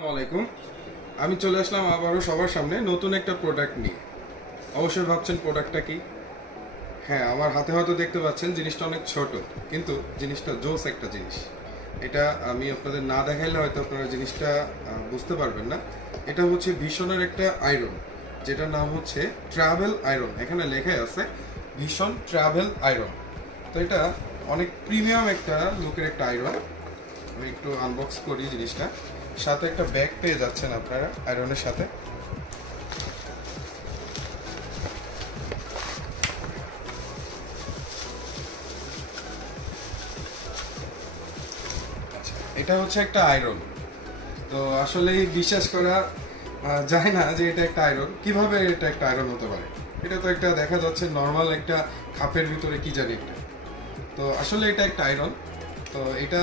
আসসালামাইকুম। আমি চলে আসলাম আবারও সবার সামনে নতুন একটা প্রোডাক্ট নিয়ে। অবশ্যই ভাবছেন প্রোডাক্টটা কি? হ্যাঁ, আমার হাতে হয়তো দেখতে পাচ্ছেন জিনিসটা অনেক ছোট, কিন্তু জিনিসটা জোস একটা জিনিস। এটা আমি আপনাদের না দেখাইলে হয়তো আপনারা জিনিসটা বুঝতে পারবেন না। এটা হচ্ছে ভীষণের একটা আয়রন, যেটার নাম হচ্ছে ট্রাভেল আয়রন। এখানে লেখাই আছে ভীষণ ট্রাভেল আয়রন। তো এটা অনেক প্রিমিয়াম একটা লুকের একটা আয়রন। আমি একটু আনবক্স করি জিনিসটা। সাথে একটা ব্যাগ পেয়ে যাচ্ছেন আপনারা আয়রনের সাথে। আচ্ছা, এটা হচ্ছে একটা আয়রন। তো আসলে বিশ্বাস করা যায় না যে এটা একটা আয়রন। কিভাবে এটা একটা আয়রন হতে পারে? এটা তো একটা দেখা যাচ্ছে নর্মাল একটা খাপের ভিতরে কি জানি একটা। তো আসলে এটা একটা আয়রন। তো এটা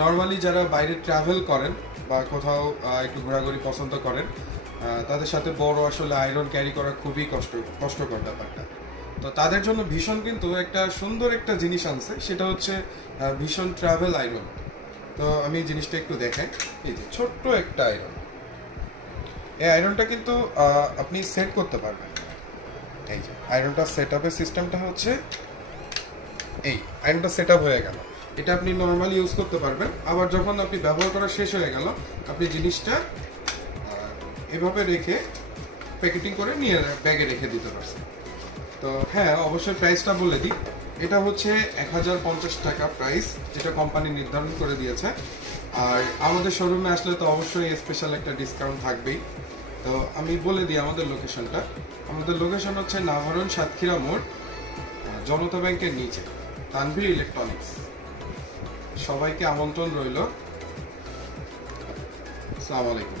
নর্মালি যারা বাইরে ট্রাভেল করেন বা কোথাও একটু ঘোরাঘুরি পছন্দ করেন, তাদের সাথে বড় আসলে আয়রন ক্যারি করা খুবই কষ্টকর ব্যাপারটা। তো তাদের জন্য ভীষণ কিন্তু একটা সুন্দর একটা জিনিস আনছে, সেটা হচ্ছে ভীষণ ট্রাভেল আয়রন। তো আমি জিনিসটা একটু দেখাই। এই যে ছোট্ট একটা আয়রন, এই আয়রনটা কিন্তু আপনি সেট করতে পারবেন। এই যে আয়রনটা সেট আপের সিস্টেমটা হচ্ছে এই আয়রনটা সেট আপ হয়ে গেল। এটা আপনি নর্মালি ইউজ করতে পারবেন। আবার যখন আপনি ব্যবহার করা শেষ হয়ে গেল, আপনি জিনিসটা এভাবে রেখে প্যাকেটিং করে নিয়ে ব্যাগে রেখে দিতে পারছেন। তো হ্যাঁ, অবশ্যই প্রাইসটা বলে দিই। এটা হচ্ছে 1050 টাকা প্রাইস, যেটা কোম্পানি নির্ধারণ করে দিয়েছে। আর আমাদের শোরুমে আসলে তো অবশ্যই স্পেশাল একটা ডিসকাউন্ট থাকবেই। তো আমি বলে দিই আমাদের লোকেশনটা। আমাদের লোকেশন হচ্ছে নাভারণ সাতক্ষীরা মোড়, জনতা ব্যাংকের নিচে, তানভীর ইলেকট্রনিক্স। সবাইকে আমন্ত্রণ রইল। আসসালামু আলাইকুম।